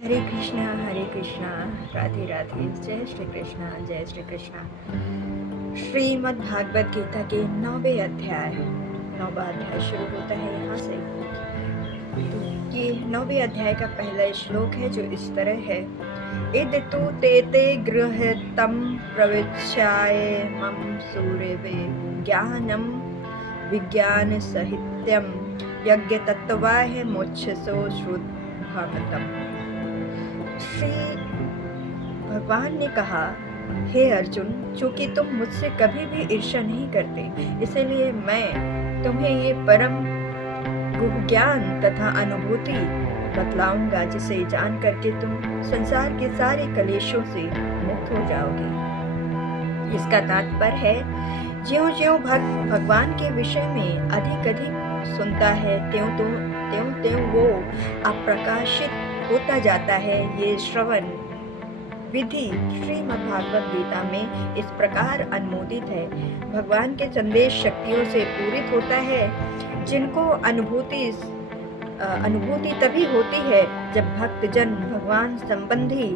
हरे कृष्णा, राधे राधे, जय श्री कृष्णा, जय श्री कृष्णा। श्रीमद् भागवत गीता के 9वें अध्याय, 9वां अध्याय शुरू होता है यहाँ से। तो ये 9वें अध्याय का पहला श्लोक है जो इस तरह है। इद तु ते गृहतम प्रविच्याय मम सूर्यवे ज्ञानम विज्ञान साहित्यम यज्ञ तत्वाय मोक्षसो श्रुतभमतम। श्री भगवान ने कहा, हे अर्जुन, चूंकि तुम मुझसे कभी भी ईर्ष्या नहीं करते, इसलिए मैं तुम्हें ये परम गुह ज्ञान तथा अनुभूति बतलाऊंगा, जिसे जान करके तुम संसार के सारे कलेशों से मुक्त हो जाओगे। इसका तात्पर्य है, ज्यों-ज्यों भक्त भगवान के विषय में अधिक सुनता है, त्यों वो अप्रकाशित होता जाता है। ये श्रवण विधि श्रीमद्भागवत गीता में इस प्रकार अनुमोदित है। भगवान के संदेश शक्तियों से पूरित होता है, जिनको अनुभूति तभी होती है जब भक्तजन भगवान संबंधी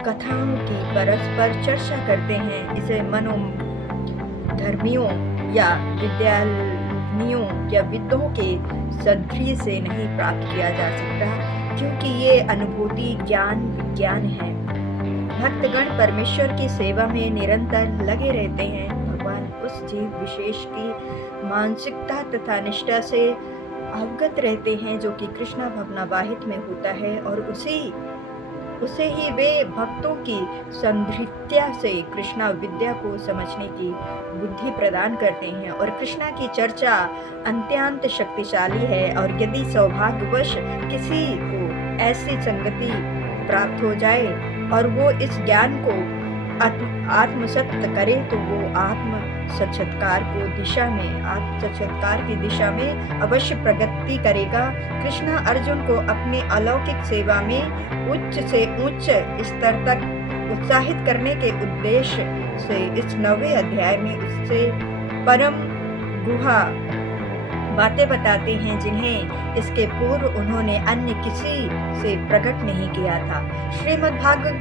कथाओं की परस्पर चर्चा करते हैं। इसे मनोधर्मियों या विद्यालयों या विद्यों के सदृश से नहीं प्राप्त किया जा सकता, क्योंकि ये अनुभूति ज्ञान विज्ञान है। भक्तगण परमेश्वर की सेवा में निरंतर लगे रहते हैं। भगवान उस जीव विशेष की मानसिकता तथा निष्ठा से अवगत रहते हैं जो कि कृष्णा भवनावाहित में होता है, और उसे ही वे भक्तों की संधृत्या से कृष्णा विद्या को समझने की बुद्धि प्रदान करते हैं। और कृष्णा की चर्चा अत्यंत शक्तिशाली है, और यदि सौभाग्यवश किसी को ऐसी संगति प्राप्त हो जाए और वो इस ज्ञान को आत्मसात करे, तो वो आत्म साक्षात्कार की दिशा में अवश्य प्रगति करेगा। कृष्ण अर्जुन को अपनी अलौकिक सेवा में उच्च से उच्च स्तर तक उत्साहित करने के उद्देश्य से इस 9वें अध्याय में उससे परम गुहा बातें बताते हैं, जिन्हें इसके पूर्व उन्होंने अन्य किसी से प्रकट नहीं किया था। श्रीमद् भागवत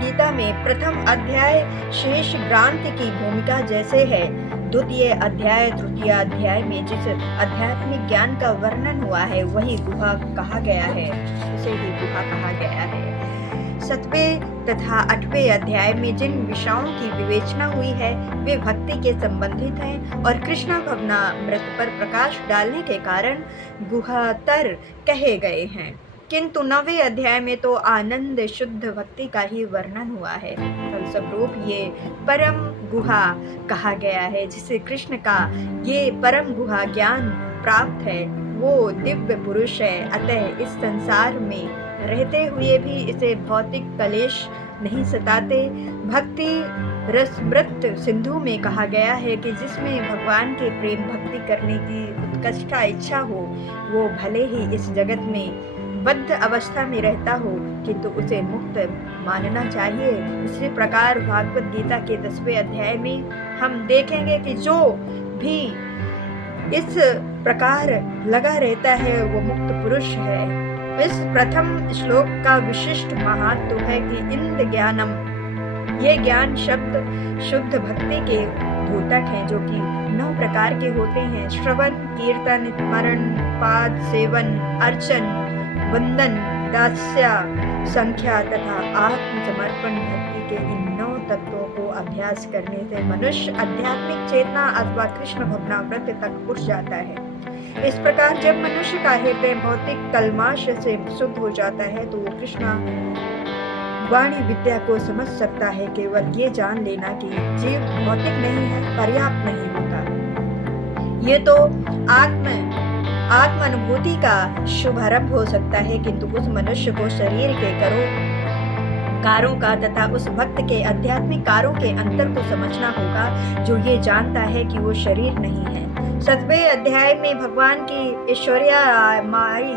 गीता में प्रथम अध्याय शेष भ्रांति की भूमिका जैसे है, द्वितीय अध्याय तृतीय अध्याय में जिस आध्यात्मिक ज्ञान का वर्णन हुआ है वही गुहा कहा गया है, उसे ही गुहा कहा गया है। 7वें तथा 8वें अध्याय में जिन विषयों की विवेचना हुई है वे भक्ति के संबंधित हैं, और कृष्णा भवनामृत पर प्रकाश डालने के कारण गुहातर कहे गए हैं। किंतु 9वें अध्याय में तो आनंद शुद्ध भक्ति का ही वर्णन हुआ है। फलस्वरूप ये परम गुहा कहा गया है। जिसे कृष्ण का ये परम गुहा ज्ञान प्राप्त है वो दिव्य पुरुष है। अतः इस संसार में रहते हुए भी इसे भौतिक कलेश नहीं सताते। भक्ति रसमृत सिंधु में कहा गया है कि जिसमें भगवान के प्रेम भक्ति करने की उत्कृष्ट इच्छा हो, वो भले ही इस जगत में बद्ध अवस्था में रहता हो, किंतु उसे मुक्त मानना चाहिए। इसी प्रकार भागवत गीता के 10वें अध्याय में हम देखेंगे कि जो भी इस प्रकार लगा रहता है वो मुक्त पुरुष है। इस प्रथम श्लोक का विशिष्ट महत्व है कि इंद ज्ञानम, ये ज्ञान शब्द शुद्ध भक्ति के द्योतक हैं, जो कि 9 प्रकार के होते हैं। श्रवण, कीर्तन, स्मरण, पाद सेवन, अर्चन, वंदन, दास्या, संख्या तथा आत्मसमर्पण। भक्ति के इन 9 तत्वों को अभ्यास करने से मनुष्य आध्यात्मिक चेतना अथवा कृष्ण भवनामृत तक उठ जाता है। इस प्रकार जब मनुष्य का हृदय भौतिक कल्माश से शुद्ध हो जाता है तो वो कृष्णा वाणी विद्या को समझ सकता है। केवल ये जान लेना कि जीव भौतिक नहीं है पर्याप्त नहीं होता। ये तो आत्म अनुभूति का शुभारंभ हो सकता है, किंतु उस मनुष्य को शरीर के कारों का तथा उस भक्त के आध्यात्मिक कारों के अंतर को समझना होगा, जो ये जानता है कि वो शरीर नहीं है। 7वें अध्याय में भगवान की ऐश्वर्यमयी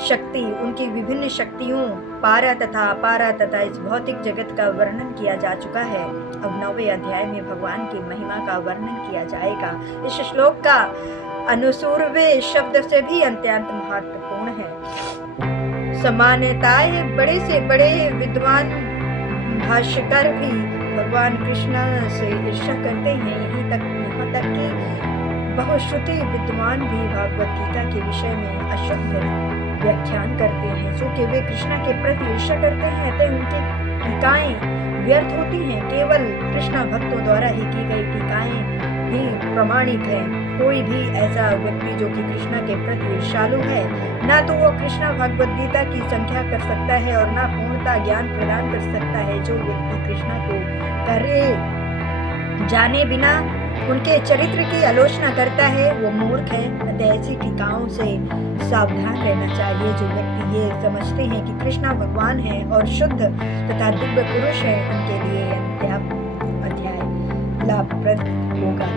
शक्ति, उनकी विभिन्न शक्तियों, पारा तथा अपारा तथा इस भौतिक जगत का वर्णन किया जा चुका है। अब 9वें अध्याय में भगवान की महिमा का वर्णन किया जाएगा। इस श्लोक का अनुसूरवे शब्द से भी अत्यंत महत्वपूर्ण है। सामान्यतः बड़े से बड़े विद्वान भाष्यकार भी भगवान कृष्ण से ईर्ष्या करते हैं। यहाँ तक कि बहुश्रुति विद्वान भी भागवत गीता के विषय में अशुद्ध व्याख्यान करते हैं। चूँकि वे कृष्ण के प्रति ईर्ष्या करते हैं अतः उनकी टीकाएं व्यर्थ होती हैं। केवल कृष्ण भक्तों द्वारा ही की गई टीकाएं ही प्रमाणित है। कोई भी ऐसा व्यक्ति जो कि कृष्ण के प्रति ईर्ष्यालु है, ना तो वो कृष्ण भगवत गीता की संख्या कर सकता है और ना पूर्णता ज्ञान प्रदान कर सकता है। जो व्यक्ति कृष्ण को करे जाने बिना उनके चरित्र की आलोचना करता है वो मूर्ख है। अतः ऐसी टीकाओं से सावधान रहना चाहिए। जो व्यक्ति ये समझते हैं कि कृष्ण भगवान है और शुद्ध तथा दिव्य पुरुष है, उनके लिए अध्याय लाभप्रद होगा।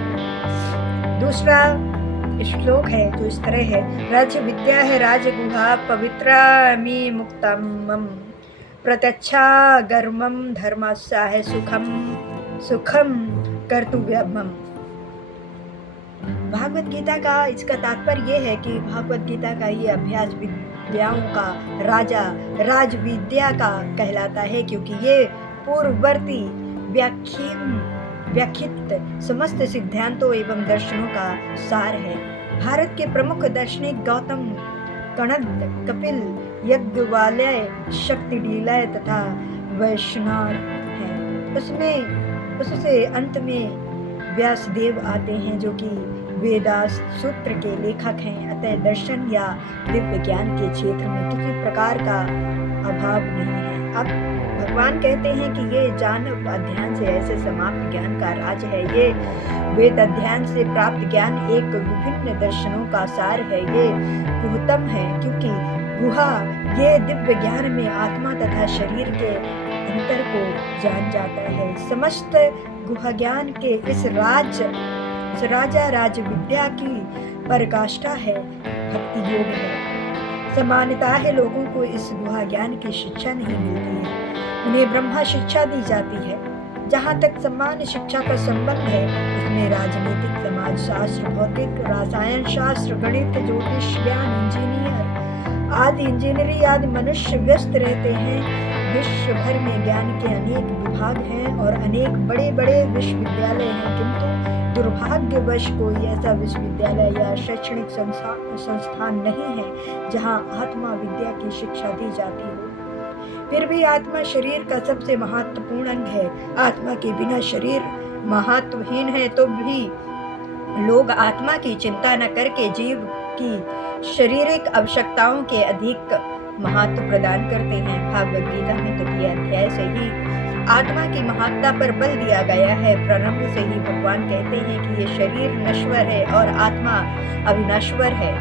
दूसरा श्लोक है जो इस तरह है, राज विद्या है राजगुहा पवित्रामि मुक्तमं प्रत्यक्षा गर्मम धर्मस्या है सुखम कर्तव्यम। भागवत गीता का इसका तात्पर्य ये है कि भागवत गीता का ये अभ्यास विद्याओं का राजा राज विद्या का कहलाता है, क्योंकि ये पूर्ववर्ती व्याख्यात समस्त सिद्धांतों एवं दर्शनों का सार है। भारत के प्रमुख दार्शनिक गौतम, कणद, कपिल, याज्ञवल्क्य, शक्तिशाली तथा वैष्णव हैं। उससे अंत में व्यासदेव आते हैं जो कि वेदास सूत्र के लेखक हैं। अतः दर्शन या दिव्य ज्ञान के क्षेत्र में किसी प्रकार का अभाव नहीं है। अब भगवान कहते हैं कि ये जानव अध्ययन से ऐसे समाप्त ज्ञान का राज है। ये वेद अध्ययन से प्राप्त ज्ञान एक विभिन्न दर्शनों का सार है। ये गुहतम है, क्योंकि गुहा ये दिव्य ज्ञान में आत्मा तथा शरीर के अंतर को जान जाता है। समस्त गुहा ज्ञान के इस राजा राज विद्या की पराकाष्ठा है, भक्ति योग है। सामान्यतः लोगों को इस गुहा ज्ञान की शिक्षा नहीं मिलती है, उन्हें ब्रह्मा शिक्षा दी जाती है। जहाँ तक सामान्य शिक्षा का संबंध है उसमें राजनीतिक, समाज शास्त्र, भौतिक, रसायन शास्त्र, गणित, ज्योतिष ज्ञान, इंजीनियरिंग आदि मनुष्य व्यस्त रहते हैं। विश्व भर में ज्ञान के अनेक विभाग हैं और अनेक बड़े बड़े विश्वविद्यालय हैं, किंतु दुर्भाग्यवश कोई ऐसा विश्वविद्यालय या शैक्षणिक संस्थान नहीं है जहां आत्मा विद्या की शिक्षा दी जाती हो। फिर भी आत्मा शरीर का सबसे महत्वपूर्ण अंग है। आत्मा के बिना शरीर महत्वहीन है, तो भी लोग आत्मा की चिंता न करके जीव की शारीरिक आवश्यकताओं के अधिक महत्व प्रदान करते हैं। भागवत गीता में तृतीय अध्याय से ही आत्मा की महत्ता पर बल दिया गया है। प्रारंभ से ही भगवान कहते हैं कि ये शरीर नश्वर है और आत्मा अविनश्वर है।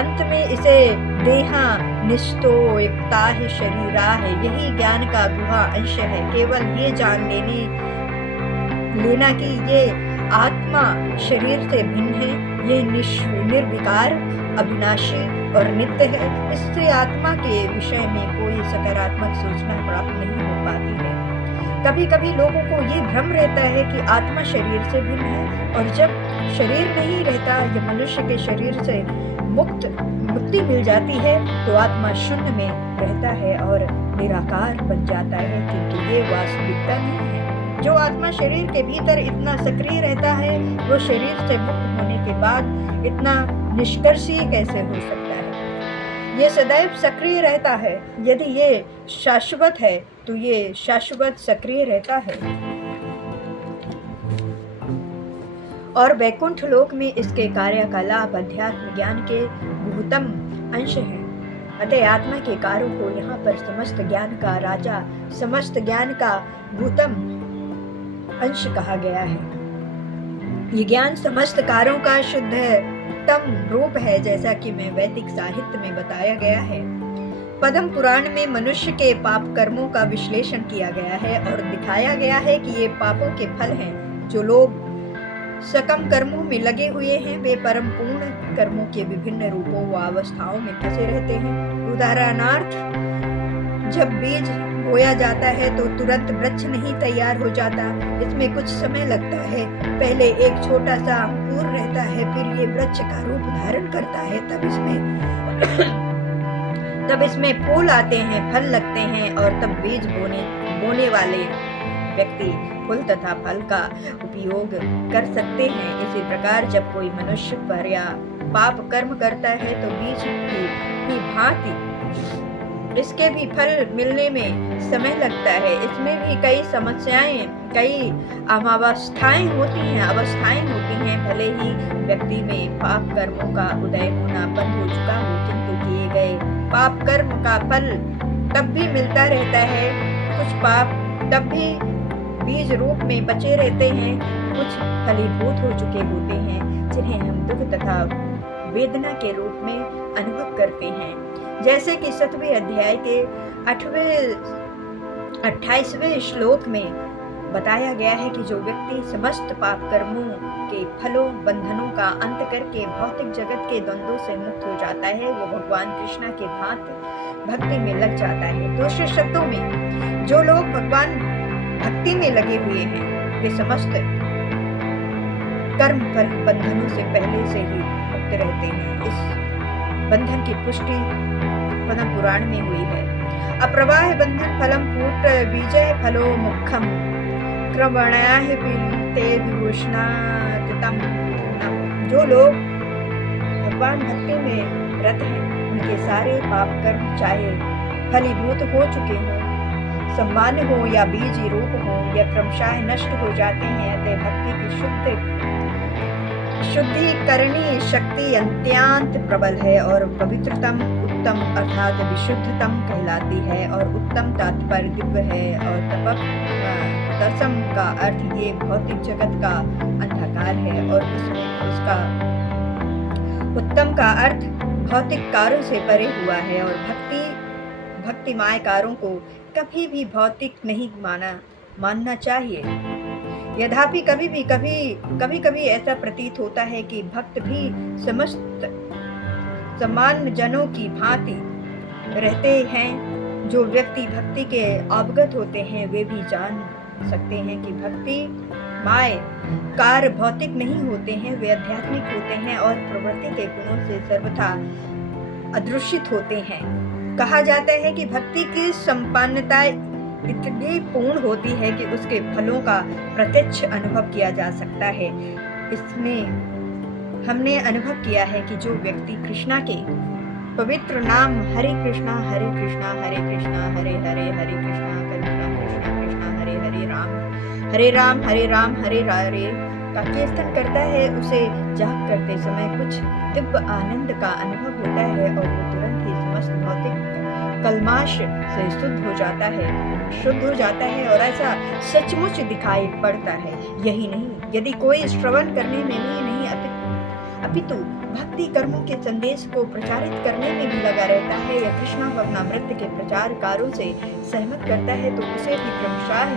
अंत में इसे देहा निष्ठोयता ही शरीरा है। यही ज्ञान का गुहा अंश है। केवल ये जान लेना कि ये आत्मा शरीर से भिन्न है, ये निर्विकार, अविनाशी और नित्य है। इससे आत्मा के विषय में कोई सकारात्मक सूचना प्राप्त नहीं हो पाती है। कभी कभी लोगों को ये भ्रम रहता है कि आत्मा शरीर से भिन्न है, और जब शरीर नहीं रहता या मनुष्य के शरीर से मुक्ति मिल जाती है तो आत्मा शून्य में रहता है और निराकार बन जाता है, किंतु ये वास्तविकता नहीं है। जो आत्मा शरीर के भीतर इतना सक्रिय रहता है वो शरीर से मुक्त होने के बाद इतना निष्कर्षीय कैसे हो सकता है। ये सदैव सक्रिय रहता है। यदि ये शाश्वत है तो ये शाश्वत सक्रिय रहता है, और वैकुंठ लोक में इसके कार्यकलाप अध्यात्म ज्ञान के गुहतम अंश हैं। अतः आत्मा के कार्यों को यहाँ पर समस्त ज्ञान का राजा, समस्त ज्ञान का गुहतम अंश कहा गया है। ये ज्ञान समस्त कार्यों का शुद्धतम रूप है, जैसा कि में वैदिक साहित्य में बताया गया है। पद्म पुराण में मनुष्य के पाप कर्मों का विश्लेषण किया गया है और दिखाया गया है कि ये पापों के फल हैं। जो लोग सकम कर्मों में लगे हुए हैं वे परम पूर्ण कर्मों के विभिन्न रूपों व अवस्थाओं में फंसे रहते हैं। उदाहरणार्थ, जब बीज बोया जाता है तो तुरंत वृक्ष नहीं तैयार हो जाता, इसमें कुछ समय लगता है। पहले एक छोटा सा अंकुर रहता है, फिर ये वृक्ष का रूप धारण करता है, तब इसमें फूल आते हैं, फल लगते हैं और तब बीज बोने वाले व्यक्ति फूल तथा फल का उपयोग कर सकते हैं। इसी प्रकार जब कोई मनुष्य पर या पाप कर्म करता है तो बीज की भांति इसके भी फल मिलने में समय लगता है। इसमें भी कई समस्याएं, कई अवस्थाएं होती हैं। भले ही व्यक्ति में पाप कर्मों का उदय होना बंद हो चुका हो, किंतु किए गए पाप कर्म का फल तब भी मिलता रहता है। कुछ पाप तब भी बीज रूप में बचे रहते हैं, कुछ फलीभूत हो चुके होते हैं, जिन्हें हम दुख तथा वेदना के रूप में अनुभव करते हैं। जैसे कि 7वें अध्याय के 28वें श्लोक में बताया गया है कि जो व्यक्ति समस्त पाप कर्मों के फलों बंधनों का अंत करके भौतिक जगत के द्वंद्वों से मुक्त हो जाता है, वो भगवान कृष्ण के भांति भक्ति में लग जाता है। दूसरे शब्दों में, जो लोग भगवान भक्ति में लगे हुए हैं वे समस्त कर्म फल बंधनों से पहले से ही मुक्त रहते हैं। इस बंधन की पुष्टि पद्म पुराण में हुई है। अप्रवाह बंधन फलम पूट बीजय फलो मुखम क्रमणाः पीते विभूषणाकृतम। जो लोग भगवान भक्ति में रत हैं, उनके सारे पाप कर्म चाहे फलीभूत हो चुके हों, सम्मान्य हो या बीज रूप हो, या क्रमशः नष्ट हो जाते हैं। अतः भक्ति की शुद्धिकरणी शक्ति अत्यंत प्रबल है और पवित्रतम उत्तम अर्थात विशुद्धतम कहलाती है। और उत्तम तात्पर्य दिव्य है और तत्सम का अर्थ ये भौतिक जगत का अंधकार है और उसका उत्तम का अर्थ भौतिक कार्यों से परे हुआ है। और भक्तिमय कार्यों को कभी भी भौतिक नहीं मानना चाहिए। यद्यपि कभी ऐसा प्रतीत होता है कि भक्त भी समस्त सामान्य जनों की भांति रहते हैं। जो व्यक्ति भक्ति के अवगत होते हैं वे भी जान सकते हैं कि भक्ति माय कार्य भौतिक नहीं होते हैं, वे आध्यात्मिक होते हैं और प्रवृत्ति के गुणों से सर्वथा अदृश्यित होते हैं। कहा जाता है कि भक्ति की संपन्नता इतनी पूर्ण होती है कि उसके फलों का प्रत्यक्ष अनुभव किया जा सकता है। इसमें हमने अनुभव किया है कि जो व्यक्ति कृष्णा के पवित्र नाम हरे कृष्णा हरे कृष्णा हरे कृष्णा हरे हरे हरे कृष्णा कृष्णा कृष्णा कृष्णा हरे हरे राम हरे राम हरे हरे का कीर्तन करता है, उसे जाप करते समय कुछ दिव्य आनंद का अनुभव होता है और वो तुरंत ही समस्त भौतिक कल्माश से शुद्ध हो जाता है और ऐसा सचमुच दिखाई पड़ता है। यही नहीं, यदि कोई श्रवण करने में भी नहीं अपितु भक्ति कर्मों के संदेश को प्रचारित करने में भी लगा रहता है या कृष्ण भवनामृत के प्रचार कार्यों से सहमत करता है तो उसे भी क्रमशः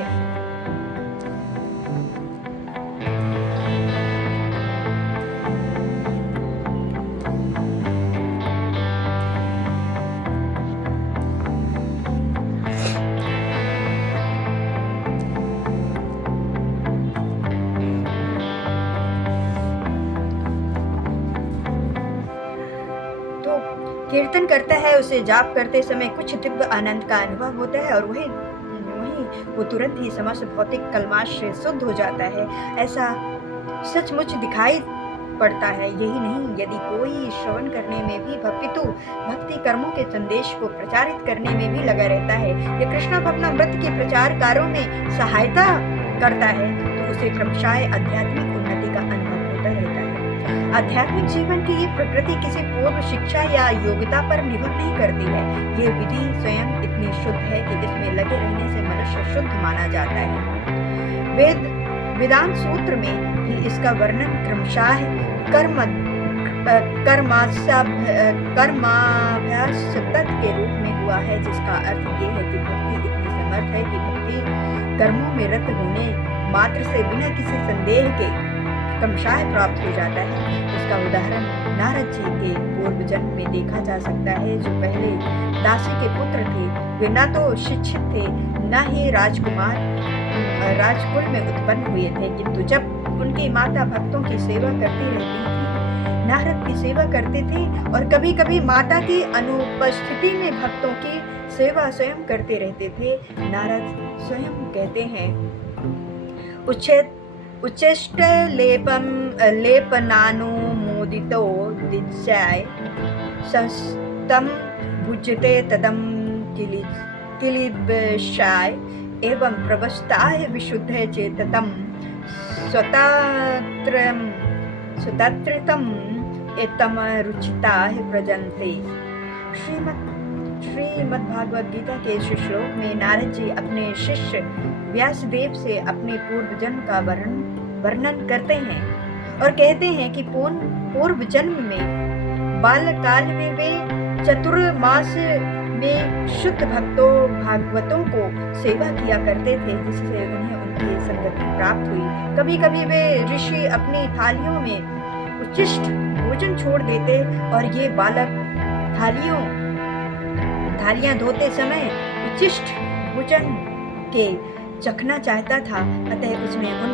कीर्तन करता है, उसे जाप करते समय कुछ दिव्य आनंद का अनुभव होता है और वही वो तुरंत ही समस्त भौतिक कल्माश से शुद्ध हो जाता है। ऐसा सचमुच दिखाई पड़ता है। यही नहीं, यदि कोई श्रवण करने में भी भक्ति कर्मों के संदेश को प्रचारित करने में भी लगा रहता है या कृष्ण भवनामृत के प्रचार कार्यों में सहायता करता है तो उसे क्रमशः आध्यात्मिक उन्नति का अनुभव होता रहता है। आध्यात्मिक जीवन की ये प्रकृति किसी पूर्व शिक्षा या योग्यता पर निर्भर नहीं करती है। ये विधि स्वयं इतनी शुद्ध है कि इसमें लगे रहने से मनुष्य शुद्ध माना जाता है। वेदांत सूत्र में भी इसका वर्णन क्रमशः कर्माभ्यास तत्व के रूप में हुआ है, जिसका अर्थ ये है कि भक्ति इतनी समर्थ है कि भक्ति कर्मों में रत होने मात्र से बिना किसी संदेह के क्रमशः प्राप्त हो जाता है। इसका उदाहरण नारद जी के पूर्व जन्म में देखा जा सकता है, जो पहले दासी के पुत्र थे। वे न तो शिक्षित थे न ही राजकुल में उत्पन्न हुए थे, किंतु जब उनकी माता भक्तों की सेवा करती रहती थी नारद की सेवा करते थे और कभी कभी माता की अनुपस्थिति में भक्तों की सेवा स्वयं करते रहते थे। नारद स्वयं कहते हैं, उच्छिष्ट लेपनानुमोदितो दिज्याय संस्तं भुज्यते तदं किलिबशाय एवं प्रवस्ताय विशुद्धे चेततं स्वतंत्रतम एतम रुचिताय प्रजन्ते। श्रीमद् भागवत गीता के इस श्लोक में नारद जी अपने शिष्य व्यासदेव से अपने पूर्व जन्म का वर्णन करते हैं और कहते हैं कि पूर्व जन्म में बालकाल में वे चतुर्मास में शुद्ध भागवतों को सेवा किया करते थे, जिससे उन्हें उनकी संगति प्राप्त हुई। कभी कभी वे ऋषि अपनी थालियों में उच्छिष्ट भोजन छोड़ देते और ये बालक थालियां धोते समय उच्छिष्ट भोजन के चखना चाहता था। अतः उसने उन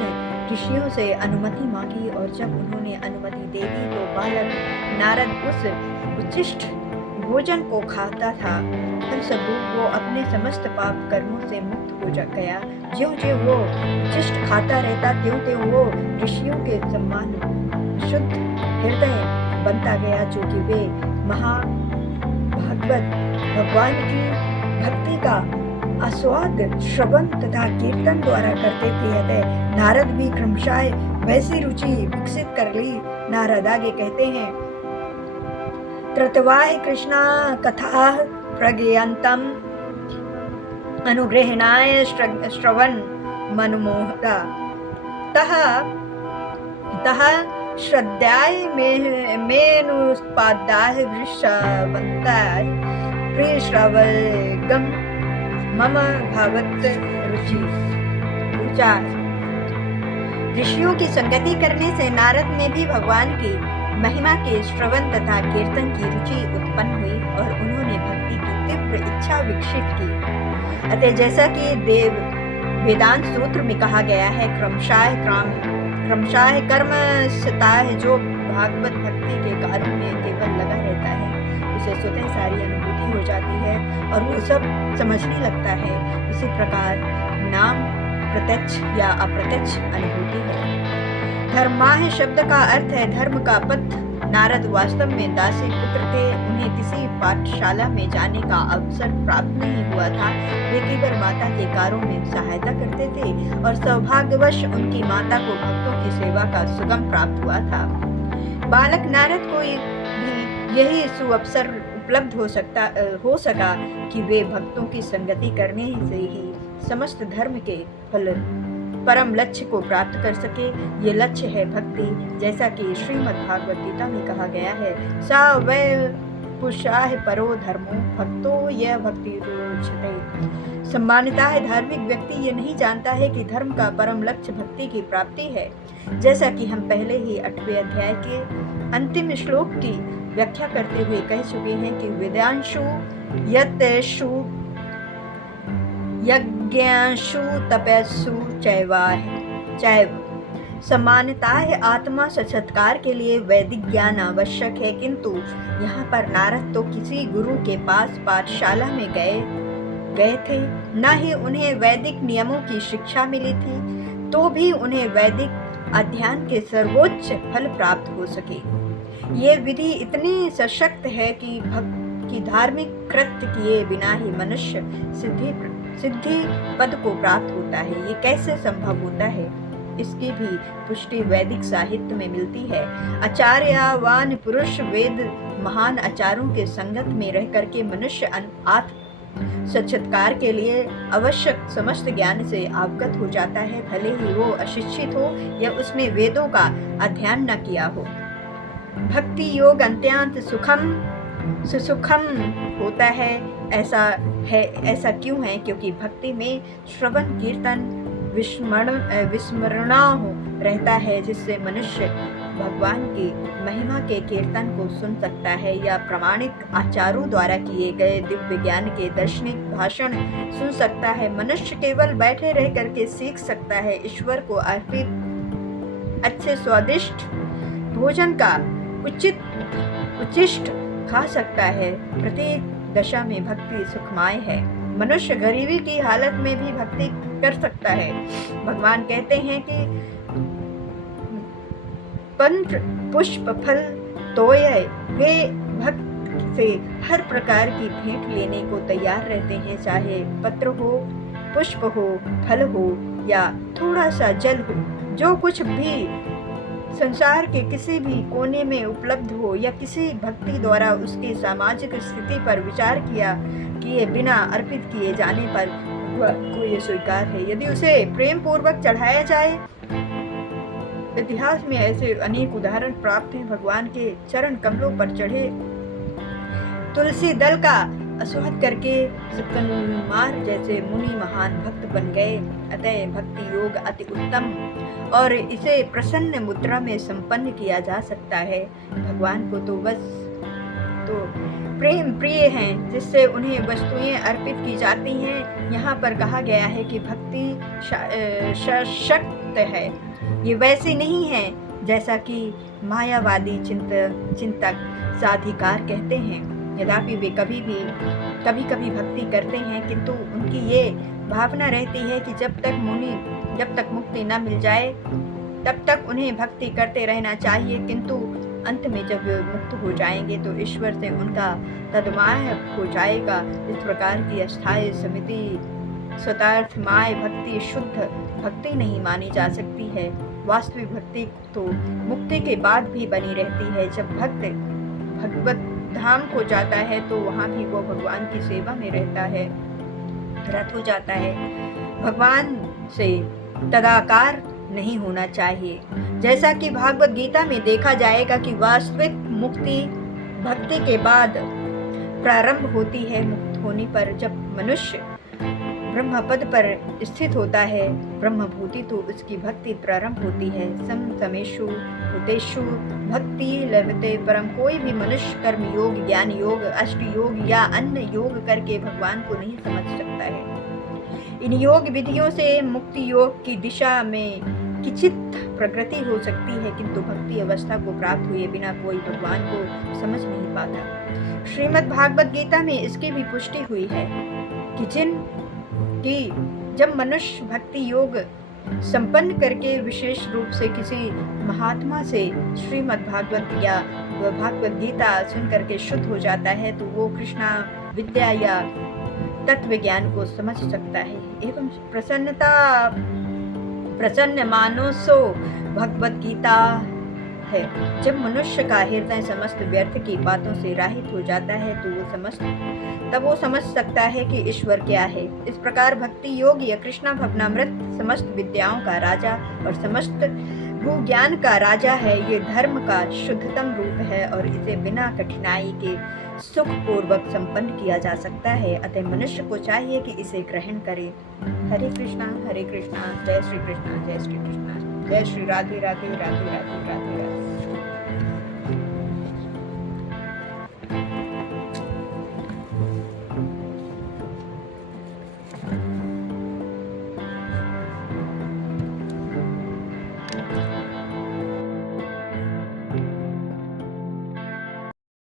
ऋषियों से अनुमति मांगी और जब उन्होंने अनुमति दे दी तो बालक नारद उस उच्छिष्ट भोजन को खाता था। फलस्वरूप वो अपने समस्त पाप कर्मों से मुक्त हो गया। ज्यों ज्यों वो उच्छिष्ट खाता रहता त्यों त्यों वो ऋषियों के सम्मान शुद्ध हृदय बनता गया, जो कि वे महाभागवत भगवान की भक्ति का आस्वाद श्रवण तथा कीर्तन द्वारा करते थे। अतः नारद भी क्रमशः वैसी रुचि विकसित कर ली। नारद आगे कहते हैं, त्रतवाय कृष्णा कथा प्रज्ञान्तम अनुग्रहणाय श्रवण मनमोहता तः श्रद्धाय मेनुस्पादाय वृषवन्ताय प्रियश्रवगम मम भागवत रुचा। ऋषियों की संगति करने से नारद में भी भगवान की महिमा के श्रवण तथा कीर्तन की रुचि उत्पन्न हुई और उन्होंने भक्ति की तीव्र इच्छा विकसित की। अतः जैसा कि वेदांत सूत्र में कहा गया है, क्रमशः कर्म सताह, जो भागवत भक्ति के कार्य में केवल लगा रहता है उसे स्वतः सारी अनुभूति हो जाती है और वो सब समझने लगता है। इसी प्रकार नाम प्रत्यक्ष या अप्रत्यक्ष अनुभूति है। धर्माह शब्द का अर्थ है धर्म का पथ। नारद वास्तव में दासी पुत्र थे। उन्हें किसी पाठशाला में जाने का अवसर प्राप्त नहीं हुआ था। वे केवल माता के कार्यों में सहायता करते थे और सौभाग्यवश उनकी माता को भक्तों की सेवा का सुगम प्राप्त हुआ था। बालक नारद को भी यही सुअवसर उपलब्ध हो सका कि वे भक्तों की संगति करने से ही समस्त धर्म के फल परम लक्ष्य को प्राप्त कर सके। ये लक्ष्य है भक्ति, जैसा कि श्रीमद् भागवत गीता में कहा गया है, सा वै पुरुषाः परो धर्मो भक्तो यह भक्ति रोचते। सम्मानिता है धार्मिक व्यक्ति ये नहीं जानता है कि धर्म का परम लक्ष्य भक्ति की प्राप्ति है। जैसा कि हम पहले ही 8वें अध्याय के अंतिम श्लोक की व्याख्या करते हुए कह चुके हैं कि वेदांशु यतेषु यज्ञांशु तपस्सु चैव समानता है। आत्मा साक्षात्कार के लिए वैदिक ज्ञान आवश्यक है, किंतु यहाँ पर नारद तो किसी गुरु के पास पाठशाला में गए थे, न ही उन्हें वैदिक नियमों की शिक्षा मिली थी, तो भी उन्हें वैदिक अध्ययन के सर्वोच्च फल प्राप्त हो सके। ये विधि इतनी सशक्त है कि धार्मिक कृत्य किए बिना ही मनुष्य सिद्धि पद को प्राप्त होता है। ये कैसे संभव होता है, इसकी भी पुष्टि वैदिक साहित्य में मिलती है। आचार्यवान पुरुष वेद महान आचार्यों के संगत में रह करके मनुष्य आत्म साक्षात्कार के लिए आवश्यक समस्त ज्ञान से अवगत हो जाता है, भले ही वो अशिक्षित हो या उसने वेदों का अध्ययन न किया हो। भक्ति योग अत्यंत सुसुखम होता है। ऐसा क्यों है? क्योंकि भक्ति में श्रवण कीर्तन विस्मरण रहता है, जिससे मनुष्य भगवान की महिमा के कीर्तन को सुन सकता है या प्रामाणिक आचार्यों द्वारा किए गए दिव्य ज्ञान के दार्शनिक भाषण सुन सकता है। मनुष्य केवल बैठे रह करके सीख सकता है। ईश्वर को अर्पित अच्छे स्वादिष्ट भोजन का उच्छिष्ट खा सकता है। प्रत्येक दशा में भक्ति सुखमय है। मनुष्य गरीबी की हालत में भी भक्ति कर सकता है। भगवान कहते हैं कि पत्र पुष्प फल तोय, वे भक्त से हर प्रकार की भेंट लेने को तैयार रहते हैं, चाहे पत्र हो, पुष्प हो, फल हो या थोड़ा सा जल हो। जो कुछ भी संसार के किसी भी कोने में उपलब्ध हो या किसी भक्ति द्वारा उसकी सामाजिक स्थिति पर विचार किए बिना अर्पित किए जाने पर भगवान को ये स्वीकार है। यदि उसे प्रेम पूर्वक चढ़ाया जाए, इतिहास में ऐसे अनेक उदाहरण प्राप्त हैं। भगवान के चरण कमलों पर चढ़े तुलसी दल का आस्वाद करके सुकुमार जैसे मुनि महान भक्त बन गए। अतः भक्ति योग अति उत्तम और इसे प्रसन्न मुद्रा में संपन्न किया जा सकता है। भगवान को तो बस प्रेम प्रिय हैं, जिससे उन्हें वस्तुएं अर्पित की जाती हैं। यहाँ पर कहा गया है कि भक्ति सशक्त है, ये वैसी नहीं है जैसा कि मायावादी चिंतक साधिकार कहते हैं। यद्यपि वे कभी कभी भक्ति करते हैं, किंतु उनकी ये भावना रहती है कि जब तक मुक्ति न मिल जाए तब तक उन्हें भक्ति करते रहना चाहिए, किंतु अंत में जब वे मुक्त हो जाएंगे तो ईश्वर से उनका तदमाय हो जाएगा। इस प्रकार की अस्थायी समिति स्वतार्थमाय भक्ति शुद्ध भक्ति नहीं मानी जा सकती है। वास्तविक भक्ति तो मुक्ति के बाद भी बनी रहती है। जब भक्त भगवत धाम को जाता है तो वहाँ भी वो भगवान की सेवा में रहता है, रत हो जाता है। भगवान से तदाकार नहीं होना चाहिए। जैसा कि भागवत गीता में देखा जाएगा कि वास्तविक मुक्ति भक्ति के बाद प्रारंभ होती है। मुक्त होने पर जब मनुष्य ब्रह्मपद पर स्थित होता है, ब्रह्मभूति, तो उसकी भक्ति प्रारंभ होती है। समेषु भूतेषु भक्ति लभते परम। कोई भी मनुष्य कर्म योग, ज्ञान योग, अष्ट योग या अन्य योग करके भगवान को नहीं समझ सकता है। इन योग विधियों से मुक्ति योग की दिशा में किंचित प्रगति हो सकती है, किंतु भक्ति अवस्था को प्राप्त हुए बिना कोई भगवान को समझ नहीं पाता। श्रीमद् भागवत गीता में इसकी भी पुष्टि हुई है कि जब मनुष्य भक्ति योग संपन्न करके विशेष रूप से किसी महात्मा से श्रीमद् भागवत या भागवत गीता सुन करके शुद्ध हो जाता है, तो वो कृष्णा विद्या या तत्व ज्ञान को समझ सकता है एवं प्रसन्न मानसो भगवत गीता है। जब मनुष्य का हृदय समस्त व्यर्थ की बातों से राहित हो जाता है तब वो समझ सकता है कि ईश्वर क्या है। इस प्रकार भक्ति योग या कृष्णा भवनामृत समस्त विद्याओं का राजा और समस्त भू ज्ञान का राजा है। ये धर्म का शुद्धतम रूप है और इसे बिना कठिनाई के सुख पूर्वक संपन्न किया जा सकता है। अतः मनुष्य को चाहिए कि इसे ग्रहण करे। हरे कृष्णा जय श्री कृष्णा जय श्री कृष्णा जय श्री राधे राधे राधे राधे राधे राधे।